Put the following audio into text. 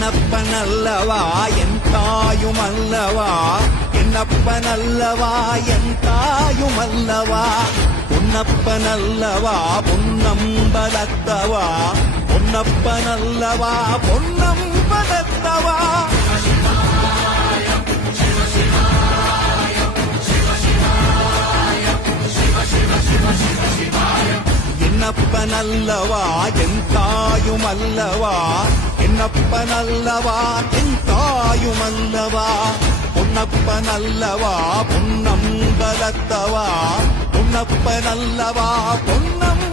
என்னப்பனல்லவா என் தாயுமல்லவா என்னப்பனல்லவா என் தாயுமல்லவா பொன்னப்பனல்லவா பொன்னம்பலத்தவா பொன்னப்பனல்லவா பொன்னம்பலத்தவா என்னப்பனல்லவா என் தாயுமல்லவா என்னப்பனல்லவா என் தாயுமல்லவா பொன்னப்பனல்லவா பொன்னம்பலத்தவா பொன்னப்பனல்லவா பொன்னம்